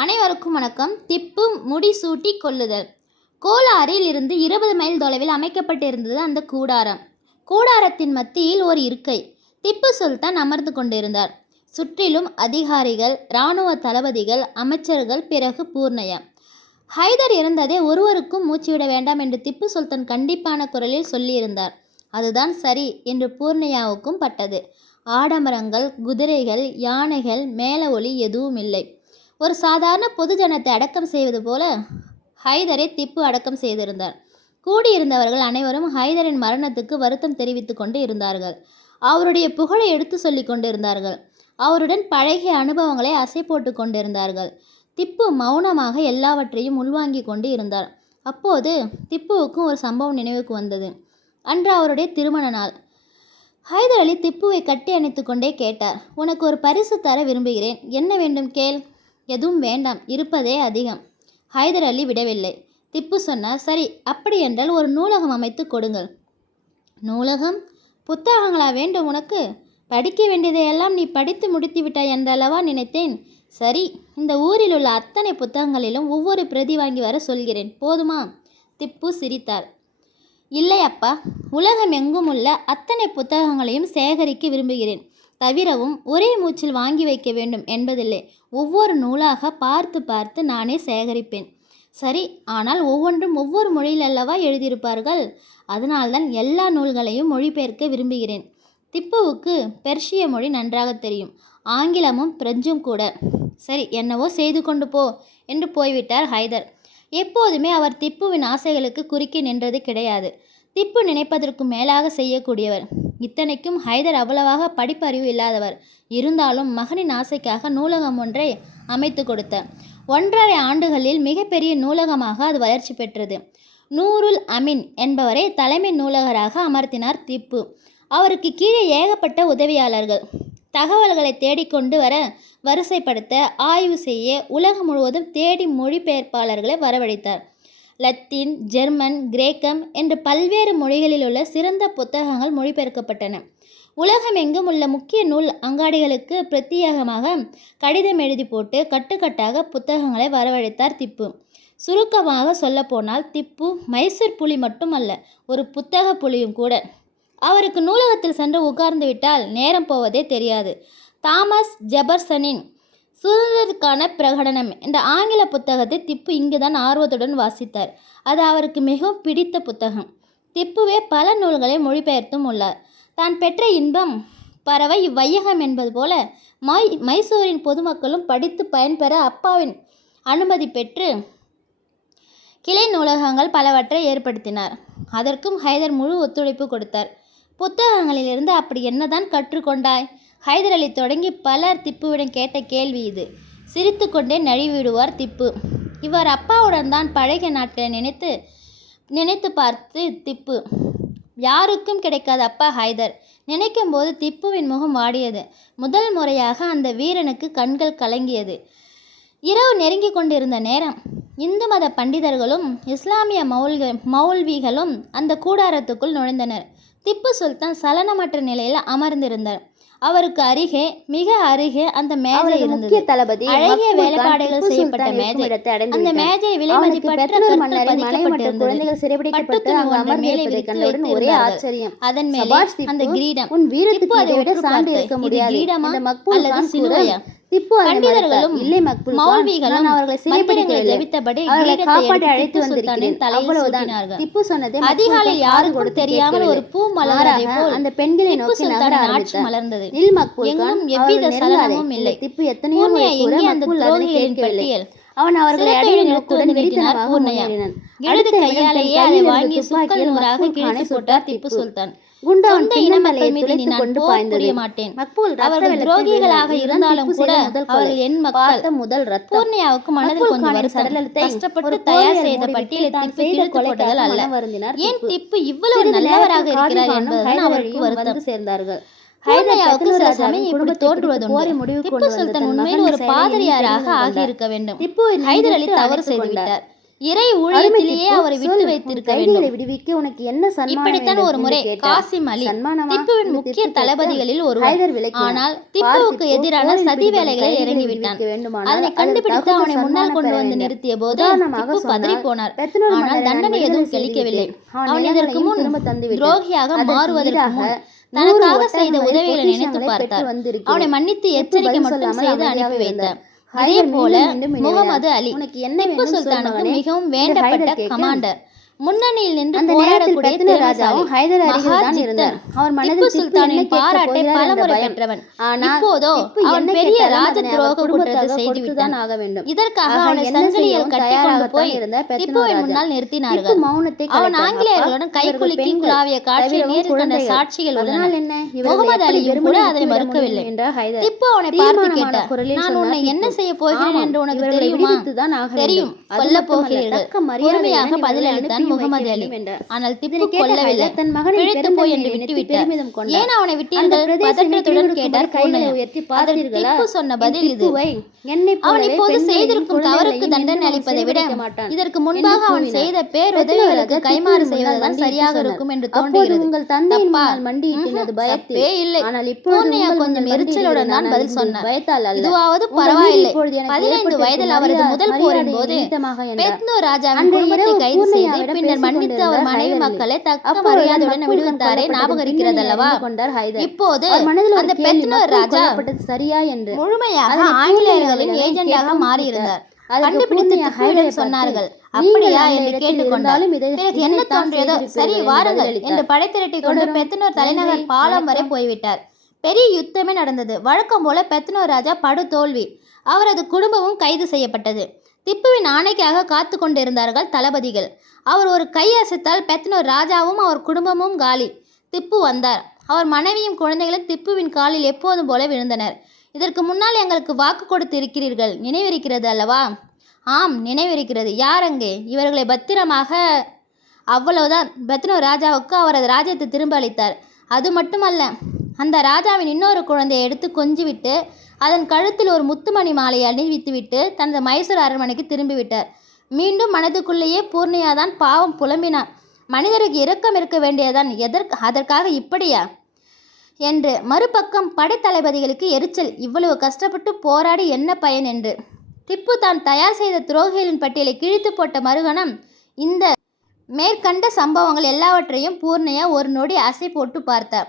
அனைவருக்கும் வணக்கம். திப்பு முடிசூட்டி கொள்ளுதல் கோலாரில் இருந்து இருபது மைல் தொலைவில் அமைக்கப்பட்டிருந்தது அந்த கூடாரம். கூடாரத்தின் மத்தியில் ஒரு இருக்கை. திப்பு சுல்தான் அமர்ந்து கொண்டிருந்தார். சுற்றிலும் அதிகாரிகள் இராணுவ தளபதிகள் அமைச்சர்கள் பிறகு பூர்ணையா ஹைதர் இருந்ததே ஒருவருக்கும் மூச்சுவிட வேண்டாம் என்று திப்பு சுல்தான் கண்டிப்பான குரலில் சொல்லியிருந்தார். அதுதான் சரி என்று பூர்ணையாவுக்கும் பட்டது. ஆடம்பரங்கள் குதிரைகள் யானைகள் மேல ஒளி எதுவும் இல்லை ஒரு சாதாரண பொதுஜனத்தை அடக்கம் செய்வது போல ஹைதரை திப்பு அடக்கம் செய்திருந்தார். கூடியிருந்தவர்கள் அனைவரும் ஹைதரின் மரணத்துக்கு வருத்தம் தெரிவித்து கொண்டு இருந்தார்கள். அவருடைய புகழை எடுத்து சொல்லி கொண்டிருந்தார்கள். அவருடன் பழகிய அனுபவங்களை அசை போட்டு கொண்டிருந்தார்கள். திப்பு மௌனமாக எல்லாவற்றையும் உள்வாங்கி கொண்டு இருந்தார். அப்போது திப்புவுக்கும் ஒரு சம்பவம் நினைவுக்கு வந்தது. அன்று அவருடைய திருமண நாள். ஹைதர் அலி திப்புவை கட்டி அணைத்து கொண்டே கேட்டார். உனக்கு ஒரு பரிசு தர விரும்புகிறேன். என்ன வேண்டும் கேள். எதுவும் வேண்டாம் இருப்பதே அதிகம். ஹைதர் அலி விடவில்லை. திப்பு சொன்னார் சரி அப்படி என்றால் ஒரு நூலகம் அமைத்து கொடுங்கள். நூலகம்? புத்தகங்களா வேண்டும் உனக்கு? படிக்க வேண்டியதையெல்லாம் நீ படித்து முடித்து விட்டாய் என்றல்லவா நினைத்தேன்? சரி இந்த ஊரில் உள்ள அத்தனை புத்தகங்களிலும் ஒவ்வொரு பிரதி வாங்கி வர சொல்கிறேன். போதுமா? திப்பு சிரித்தார். இல்லை அப்பா உலகம் எங்கும் உள்ள அத்தனை புத்தகங்களையும் சேகரிக்க விரும்புகிறேன். தவிரவும் ஒரே மூச்சில் வாங்கி வைக்க வேண்டும் என்பதில்லை. ஒவ்வொரு நூலாக பார்த்து பார்த்து நானே சேகரிப்பேன். சரி ஆனால் ஒவ்வொன்றும் ஒவ்வொரு மொழியில் அல்லவா எழுதியிருப்பார்கள்? அதனால்தான் எல்லா நூல்களையும் மொழிபெயர்க்க விரும்புகிறேன். திப்புவுக்கு பெர்ஷிய மொழி நன்றாக தெரியும். ஆங்கிலமும் பிரெஞ்சும் கூட. சரி என்னவோ செய்து கொண்டு போ என்று போய்விட்டார் ஹைதர். எப்போதுமே அவர் திப்புவின் ஆசைகளுக்கு குறுக்கே நின்றது கிடையாது. திப்பு நினைப்பதற்கு மேலாக செய்யக்கூடியவர். இத்தனைக்கும் ஹைதர் அவ்வளவாக படிப்பறிவு இல்லாதவர். இருந்தாலும் மகனின் ஆசைக்காக நூலகம் ஒன்றை அமைத்து கொடுத்த. ஒன்றரை ஆண்டுகளில் மிகப்பெரிய நூலகமாக அது வளர்ச்சி பெற்றது. நூருல் அமீன் என்பவரை தலைமை நூலகராக அமர்த்தினார் திப்பு. அவருக்கு கீழே ஏகப்பட்ட உதவியாளர்கள். தகவல்களை தேடிக்கொண்டு வர வரிசைப்படுத்த ஆய்வு செய்ய உலகம் முழுவதும் தேடி மொழிபெயர்ப்பாளர்களை வரவழைத்தார். லத்தீன் ஜெர்மன் கிரேக்கம் என்று பல்வேறு மொழிகளில் உள்ள சிறந்த புத்தகங்கள் மொழிபெயர்க்கப்பட்டன. உலகமெங்கும் உள்ள முக்கிய நூல் அங்காடிகளுக்கு பிரத்யேகமாக கடிதம் எழுதி போட்டு கட்டுக்கட்டாக புத்தகங்களை வரவழைத்தார் திப்பு. சுருக்கமாக சொல்லப்போனால் திப்பு மைசூர் புலி மட்டுமல்ல ஒரு புத்தக புலியும் கூட. அவருக்கு நூலகத்தில் சென்று உட்கார்ந்து விட்டால் நேரம் போவதே தெரியாது. தாமஸ் ஜெபர்சனின் சுதந்திரத்துக்கான பிரகடனம். என்ற ஆங்கில புத்தகத்தை திப்பு இங்குதான் ஆர்வத்துடன் வாசித்தார். அது அவருக்கு மிகவும் பிடித்த புத்தகம். திப்புவே பல நூல்களை மொழிபெயர்த்தும் உள்ளார். தான் பெற்ற இன்பம் பறவை இவ்வையகம் என்பது போல மை மைசூரின் பொதுமக்களும் படித்து பயன்பெற அப்பாவின் அனுமதி பெற்று கிளை நூலகங்கள் பலவற்றை ஏற்படுத்தினார். அதற்கும் ஹைதர் முழு ஒத்துழைப்பு கொடுத்தார். புத்தகங்களிலிருந்து அப்படி என்னதான் கற்றுக்கொண்டாய்? ஹைதர் அலி தொடங்கி பலர் திப்புவிடம் கேட்ட கேள்வி இது. சிரித்துக்கொண்டே நழுவிடுவார் திப்பு. இவர் அப்பாவுடன் தான் பழகிய நாட்களை நினைத்து நினைத்து பார்த்து திப்பு. யாருக்கும் கிடைக்காத அப்பா ஹைதர். நினைக்கும் போது திப்புவின் முகம் வாடியது. முதல் முறையாக அந்த வீரனுக்கு கண்கள் கலங்கியது. இரவு நெருங்கி கொண்டிருந்த நேரம். இந்து மத பண்டிதர்களும் இஸ்லாமிய மௌல்க மௌல்விகளும் அந்த கூடாரத்துக்குள் நுழைந்தனர். திப்பு சுல்தான் சலனமற்ற நிலையில் அமர்ந்திருந்தார். அவருக்கு அருகே மிக அருகே அந்த மேஜை இருந்தது முக்கிய தளபதி அழகிய வேலைப்பாடுகள் செய்யப்பட்ட மேஜை அந்த. மேஜை மற்றும் பதிக்கப்பட்டிருந்தது குழந்தைகள் சிறைபிடிக்கப்பட்டு விரித்து கண்டவுடன் ஒரே. ஆச்சரியம் அதன் மேலே அந்த கிரீடம் உன் வீரத்துக்கு அதை விட சான்று பார்த்து, இருக்க முடியாது கிரீடமா மக்பூல் அல்லது சிலுவையா? அதை பண்டிதர்களும். இல்லை மக்பூல் மௌல்விகளும் அவர்களை சிறைப்பிடிக்கவில்லை ஜெபித்தபடி அவர்களை காப்பாற்றி அழைத்து வந்திருக்கிறேன். அவ்வளவுதான். திப்பு சொன்னதை அதிகாலையில் யாருக்கும் தெரியாமல் ஒரு. பூ போல் அந்த பெண்களை நோக்கி நகர மலர்ந்தது. நில் மக்பூல் எங்கும் எவ்வித சலனமும் இல்லை திப்பு எத்தனையோ எங்கே அந்த துரோகிகளின் பட்டியல். அவன் அவர்களை எடுத்து நோக்குடன் வெறித்தனமாக பூர்ணையா. இடது கையாலேயே அதை வாங்கி சுக்கல் நூறாக கிழித்து போட்டார் திப்பு. சுல்தான். குண்டு அவன் சொந்த பின்னமலையை இனமக்கள் மீது துளைத்துக் நான் கொண்டு பாய்ந்தது மாட்டேன் மக்பூல் அவர்கள் துரோகிகளாக. இருந்தாலும் திப்பு கூட. அவர்கள் என் மக்கள் முதல் ரத்தம் பூர்ணியாவுக்கு மனதில் கொஞ்சம் சடலத்தை கஷ்டப்பட்டு தயார் செய்த பட்டியலை திப்பு கிழித்து போட்டதால் அல்ல வருந்தினார் ஏன் திப்பு. திப்பு இவ்வளவு நல்லவராக இருக்கிறார் என்பதுதான் அவருக்கு வருத்தம் சேர்ந்தார்கள் பூர்ணையாவுக்கு சில சமயம் இப்படி தோன்றுவது போரை முடிவுக்கு திப்பு சுல்தான் தன் உண்மையில் ஒரு பாதிரியாராக. ஆகியிருக்க வேண்டும் திப்புவை ஹைதர் அலி தவறு அணைத்துக் செய்து கொண்டார். விட்டார் இறை ஊழியத்திலேயே அவரை விட்டு வைத்திருக்க வேண்டும் விடுவிக்க உனக்கு என்ன இப்படித்தான் ஒரு முறை. காசிம் அலி? திப்புவின் முக்கிய தளபதிகளில் ஒருவர் விளக்கினார். ஆனால் திப்புவுக்கு திப்பு, எதிரான சதி பிடிபடும் வேலைகளில் கைதிகளை இறங்கி விடுவிக்க விட்டான் வேண்டுமானால் அதனை கண்டுபிடித்து அவனை முன்னால் கொண்டு வந்து. நிறுத்திய போது திப்பு பதறி போனார் ஆனால் தண்டனை எதுவும் விட்டேன். அவன் இதற்கு முன். துரோகியாக மாறுவதற்கு முன் தனக்காக செய்த உதவிகளை நினைத்து பார்த்தார். அவனை மன்னித்து எச்சரிக்கை மட்டும் செய்து அனுப்பி. வைத்தார் மீண்டும் போல. முகமது அலி திப்பு சுல்தானுக்கு? மிகவும் வேண்டப்பட்ட கமாண்டர் முன்னணியில் நின்று அந்த நேரத்தில் பெத்தன ராஜாவும் ஹைதர் அருகில் தான் இருந்தார். அவர் மனதில் சுல்தானின் பாராட்டை பலமுறை பெற்றவன். ஆனால் இப்போதோ அவன் பெரிய ராஜ துரோக குற்றத்தை குடும்பத்தாக செய்து கொடுத்துதான் விட்டான் ஆக வேண்டும். இதற்காக அவனை சங்கிலியில் கட்டி கொண்டு போய் இருந்த திப்புவின். முன்னால் நிறுத்தினார்கள். மௌனத்தை அவன். ஆங்கிலேயர்களுடன் அப்பா, கை இவர்கள் குலுக்கி பெண்கள், குழாவிய காட்சியை நேரில் கண்ட. சாட்சிகள் உள்ளன. என்ன? முகமது அலியும் கூட அதை மறுக்கவில்லை. திப்பு அவனை பார்த்து கேட்டார். நான் உன்னை என்ன. செய்ய போகிறேன் என்று உனக்கு தெரியுமா. தெரியும். கொல்ல போகிறீர்கள். பொறுமையாக பதிலளித்தான். முகமது அலி. ஆனால் திப்பு கொல்லவில்லை தன் மகனின் பிழைத்து போய் என்று விட்டுவிட்டார். ஏன் அவனை விட்டீர்கள் பதற்றத்துடன் கேட்டார் கைகளை. உயர்த்தி பார்த்தீர்களா? திப்பு சொன்ன பதில் இது அவன் இப்போது செய்திருக்கும் தவறுக்கு தண்டனை அளிப்பதை விட. இதற்கு முன்பாக அவன். செய்த பெற்றோர்களுக்கு கைமாறு செய்வதுதான் சரியாக இருக்கும் என்று தோன்றுகிறது உங்கள் தந்தையின் மண்டியிட்டது தப்பே இல்லை ஆனால் உங்கள் கொஞ்சம் எரிச்சலுடன் தான். பதில் சொன்னார் பயத்தால் இதுவாவது பரவாயில்லை பதினைந்து வயதில் அவரது முதல் போரின் போது. பெத்னோ ராஜாவின் குடும்பத்தை கைது செய்து பின்னர் மன்னித்து அவர் மனைவி. மக்களை தக்க மரியாதையுடன் விடுவித்தாரே ஞாபகம் அல்லவா கொண்டார் ஹைதர். இப்போது மனதில் அந்த கேள்வி, பெத்னோ மக்கூல் ராஜா சரியா என்று முழுமையாக ஆங்கிலேயர்களின் கேட்டும் மாறியிருந்தார் கண்டுபிடித்து ஹைதரை சொன்னார்கள் அப்படியா என்று இதை- பிறகு என்ன தோன்றியதோ சரி வாருங்கள். என்று படை திரட்டி கொண்டு. பெத்தனூர் தலைநகர் பாலம் வரை. போய்விட்டார் பெரிய யுத்தமே நடந்தது வழக்கம் போல பெத்தனூர் ராஜா படு தோல்வி அவரது குடும்பமும் கைது செய்யப்பட்டது திப்புவின் ஆணைக்காக காத்து கொண்டிருந்தார்கள் தளபதிகள் அவர் ஒரு கை அசைத்தால் பெத்தனூர் ராஜாவும் அவர் குடும்பமும் காலி. திப்பு வந்தார். அவர் மனைவியும் குழந்தைகளும் திப்புவின் காலில் எப்போதும் போல விழுந்தனர். இதற்கு முன்னால் எங்களுக்கு வாக்கு கொடுத்து இருக்கிறீர்கள் நினைவிருக்கிறது அல்லவா? ஆம் நினைவிருக்கிறது. யார் அங்கே? இவர்களை பத்திரமாக அவ்வளவுதான். பத்னோ ராஜாவுக்கு அவரது ராஜ்யத்தை திரும்ப அளித்தார். அது மட்டுமல்ல அந்த ராஜாவின் இன்னொரு குழந்தையை எடுத்து கொஞ்சிவிட்டு அதன் கழுத்தில் ஒரு முத்துமணி மாலையை அணிவித்துவிட்டு தனது மைசூர் அரண்மனைக்கு திரும்பிவிட்டார். மீண்டும் மனதுக்குள்ளேயே பூர்ணியாதான் பாவம் புலம்பினார் மனிதருக்கு இரக்கம் இருக்க வேண்டியதான் எதற்கு அதற்காக இப்படியா? என்று மறுபக்கம் படைத்தளபதிகளுக்கு எரிச்சல். இவ்வளவு கஷ்டப்பட்டு போராடி என்ன பயன் என்று. திப்பு தான் தயார் செய்த துரோகிகளின் பட்டியலை கிழித்து போட்ட மறுகணம். இந்த மேற்கண்ட சம்பவங்கள் எல்லாவற்றையும் பூர்ணையா ஒரு நொடி அசை போட்டு பார்த்தார்.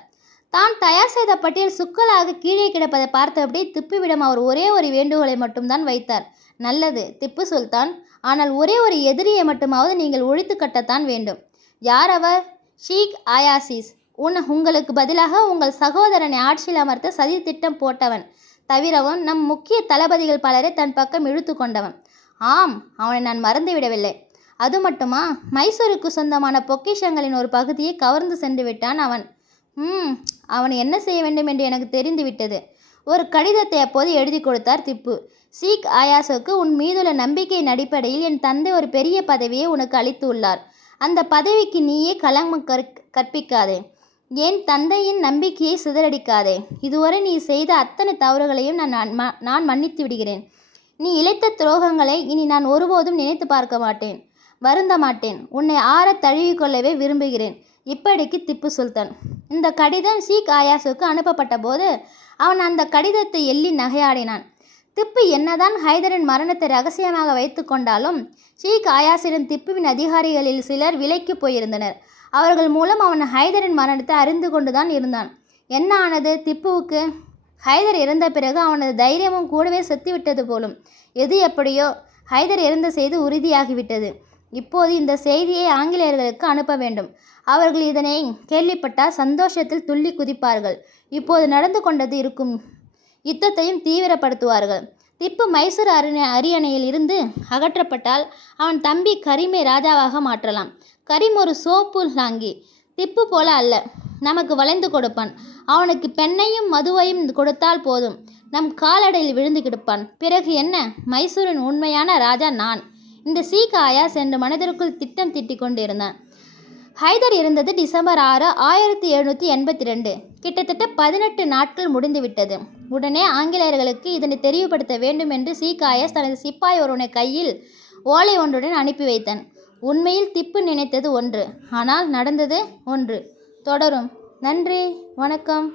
தான் தயார் செய்த பட்டியல் சுக்கலாக கீழே கிடப்பதை பார்த்தபடி திப்புவிடம் அவர் ஒரே ஒரு வேண்டுகோளை மட்டும்தான் வைத்தார். நல்லது திப்பு சுல்தான். ஆனால் ஒரே ஒரு எதிரியை மட்டுமாவது நீங்கள் ஒழித்து கட்டத்தான் வேண்டும். யார் அவர்? ஷீக் ஆயாசிஸ் உன் உங்களுக்கு பதிலாக உங்கள் சகோதரனை ஆட்சியில் அமர்த்த சதி திட்டம் போட்டவன். தவிரவும் நம் முக்கிய தளபதிகள் பலரை தன் பக்கம் இழுத்து கொண்டவன். ஆம் அவனை நான் மறந்துவிடவில்லை அது மட்டுமா? மைசூருக்கு சொந்தமான பொக்கிஷங்களின் ஒரு பகுதியை கவர்ந்து சென்று விட்டான் அவன். ம் அவன் என்ன செய்ய வேண்டும் என்று எனக்கு தெரிந்துவிட்டது ஒரு கடிதத்தை அப்போது எழுதி கொடுத்தார் திப்பு. சீக் ஆயாசுக்கு உன் மீதுள்ள நம்பிக்கையின் அடிப்படையில் என் தந்தை ஒரு பெரிய பதவியை உனக்கு அளித்து உள்ளார் அந்த பதவிக்கு நீயே களங்கம் கற் கற்பிக்காதே. என் தந்தையின் நம்பிக்கையை சிதறடிக்காதே. இதுவரை நீ செய்த அத்தனை தவறுகளையும் நான் நான் ம- நான் மன்னித்து விடுகிறேன். நீ இழைத்த துரோகங்களை இனி நான் ஒருபோதும் நினைத்து பார்க்க மாட்டேன். வருந்த மாட்டேன் உன்னை ஆற தழுவிக்கொள்ளவே விரும்புகிறேன். இப்படிக்கு திப்பு சுல்தான். இந்த கடிதம் ஷீக் ஆயாஸுக்கு அனுப்பப்பட்ட போது அவன் அந்த கடிதத்தை எள்ளி நகையாடினான். திப்பு என்னதான் ஹைதரின் மரணத்தை ரகசியமாக வைத்து கொண்டாலும் ஷீக் ஆயாசிடம் திப்புவின் அதிகாரிகளில் சிலர் விலைக்கு போயிருந்தனர். அவர்கள் மூலம் அவன் ஹைதரின் மரணத்தை அறிந்து கொண்டுதான் இருந்தான். என்ன ஆனது திப்புவுக்கு? ஹைதர் இறந்த பிறகு அவனது தைரியமும் கூடவே செத்துவிட்டது போலும். எது எப்படியோ ஹைதர் இறந்த செய்து உறுதியாகிவிட்டது. இப்போது இந்த செய்தியை ஆங்கிலேயர்களுக்கு அனுப்ப வேண்டும். அவர்கள் இதனை கேள்விப்பட்டால் சந்தோஷத்தில் துள்ளி குதிப்பார்கள். இப்போது நடந்து கொண்டது இருக்கும் யுத்தத்தையும் தீவிரப்படுத்துவார்கள். திப்பு மைசூர் அரண அரியணையில் இருந்து அகற்றப்பட்டால் அவன் தம்பி கரிமை ராஜாவாக மாற்றலாம். கரிம் ஒரு சோப்பு லாங்கி திப்பு போல அல்ல நமக்கு வளைந்து கொடுப்பான். அவனுக்கு பெண்ணையும் மதுவையும் கொடுத்தால் போதும். நம் காலடையில் விழுந்து கிடப்பான். பிறகு என்ன? மைசூரின் உண்மையான ராஜா நான். இந்த சீக ஆயாஸ் என்று மனதிற்குள் திட்டம் திட்டிக் கொண்டிருந்தான். ஹைதர் இருந்தது டிசம்பர் ஆறு ஆயிரத்தி எழுநூற்றி எண்பத்தி ரெண்டு கிட்டத்தட்ட பதினெட்டு நாட்கள் முடிந்துவிட்டது. உடனே ஆங்கிலேயர்களுக்கு இதனை தெரிவுபடுத்த வேண்டும் என்று சீகாயஸ் தனது சிப்பாய் ஒருவனை கையில் ஓலை ஒன்றுடன் அனுப்பி வைத்தான். உண்மையில் திப்பு நினைத்தது ஒன்று ஆனால் நடந்தது ஒன்று. தொடரும். நன்றி வணக்கம்.